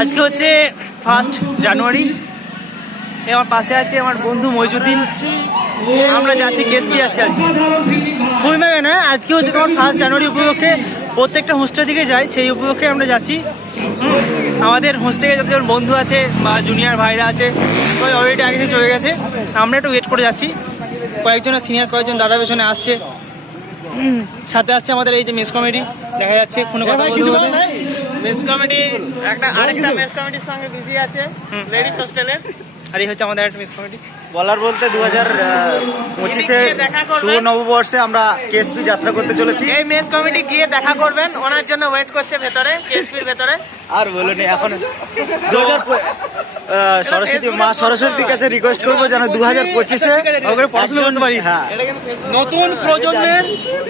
আজকে হচ্ছে 1 জানুয়ারি। আমার পাশে আছে আমার বন্ধু মইজুদ্দিন। আমরা যাচ্ছি কেএসপি যাচ্ছি আজকে ফুলবাগান। আজকে হচ্ছে তোমার 1 জানুয়ারি উপলক্ষে প্রত্যেকটা হোস্টেল থেকে যাই, সেই উপলক্ষে আমরা যাচ্ছি। আমাদের হোস্টেলে যতজন বন্ধু আছে বা জুনিয়র ভাইরা আছে ওই অলরেডি আগে থেকে চলে গেছে, আমরা একটু ওয়েট করে যাচ্ছি। কয়েকজন সিনিয়র কয়েকজন দাদা পেছনে আসছে, সাথে আসছে আমাদের এই যে মেস কমিটি দেখা যাচ্ছে। ফোনে কথা বলতে মেস কমিটি আরেকটা মেস কমিটির সঙ্গে বিজি আছে লেডিস হোস্টেলের। আর এই হচ্ছে আমাদের একটা মেস কমিটি। বলার বলতে 2025-এ শুভ নববর্ষে আমরা কেএসপি যাত্রা করতে চলেছি। এই মেস কমিটি গিয়ে দেখা করবেন, ওনার জন্য ওয়েট করছে ভেতরে, কেএসপির ভেতরে। আর বলুন এখন সরস্বতী মা সরস্বতীর কাছে রিকোয়েস্ট করবো যেন 2025-এ পড়াশোনা করতে পারি। হ্যাঁ,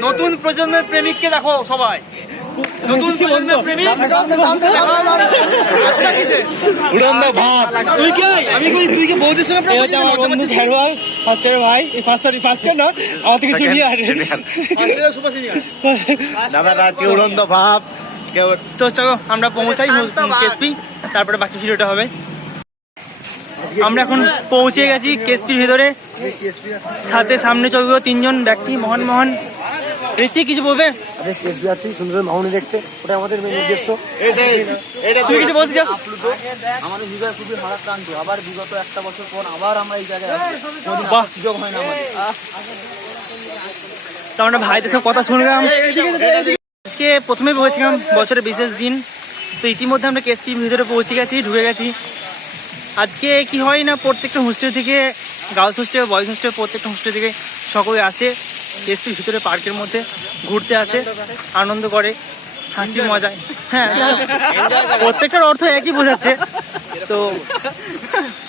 নতুন প্রজন্মের প্রেমিককে দেখো সবাই। নতুন প্রজন্মের প্রেমিক উড়ন্ত ভাব। তুই কি বৌদির সঙ্গে প্রেম করছিস? আমার বন্ধু খেরোয়াল ফার্স্ট ইয়ার ভাই, ফার্স্ট ইয়ার না আমার থেকে junior, first year super senior দাদা রাতে উড়ন্ত ভাব। তো চলো আমরা পৌঁছাই কেএসপি, তারপরে বাকি ভিডিওটা হবে। আমরা এখন পৌঁছে গেছি কেএসপির ভেতরে। সাথে সামনে চলবে 3 জন ব্যক্তি মোহন ঋতিক কিছু বলবে? সুন্দর মাউনি দেখতে, ওটা আমাদের মেন উদ্দেশ্য। তুই কিছু বলতে চাও? আমাদের হৃদয় খুবই ভারাক্রান্ত। আবার বিগত 1 বছর পর আবার আমরা এই জায়গায় সুযোগ হয় না আমাদের। তো আমরা ভাইদের সব কথা শুনলাম। আজকে প্রথমে বলেছিলাম বছরের বিশেষ দিন, তো ইতিমধ্যে আমরা কেএসপির ভিতরে পৌঁছে গেছি, ঢুকে গেছি। আজকে কি হয় না, প্রত্যেকটা হোস্টেল থেকে গার্লস হোস্টেল বয়েজ হোস্টেল প্রত্যেকটা হোস্টেল থেকে সকলে আসে কেএসপির ভিতরে পার্কের মধ্যে ঘুরতে আসে, আনন্দ করে, হাসি মজায়। হ্যাঁ, প্রত্যেকটার অর্থ একই বোঝাচ্ছে। তো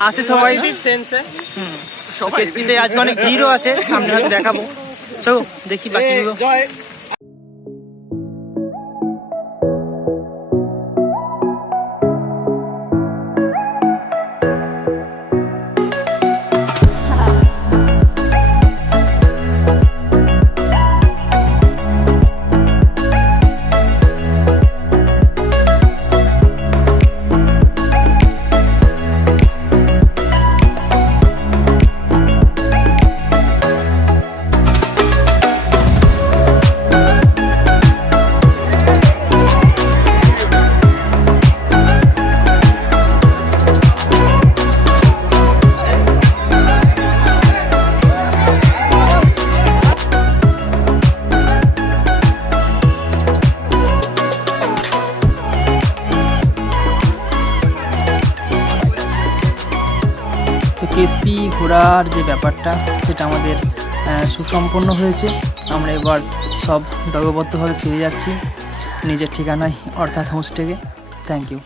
আসে সবাই কেএসপিতে। আজকে অনেক ভিড়ও আছে, সামনে হয়তো দেখাবো। চলো দেখি বাকিগুলো। তো কেএসপি ঘোরার যে ব্যাপারটা সেটা আমাদের সুসম্পন্ন হয়েছে। আমরা এবার সব দলবদ্ধভাবে ফিরে যাচ্ছি নিজের ঠিকানায় অর্থাৎ হোস্টেলে। Thank you.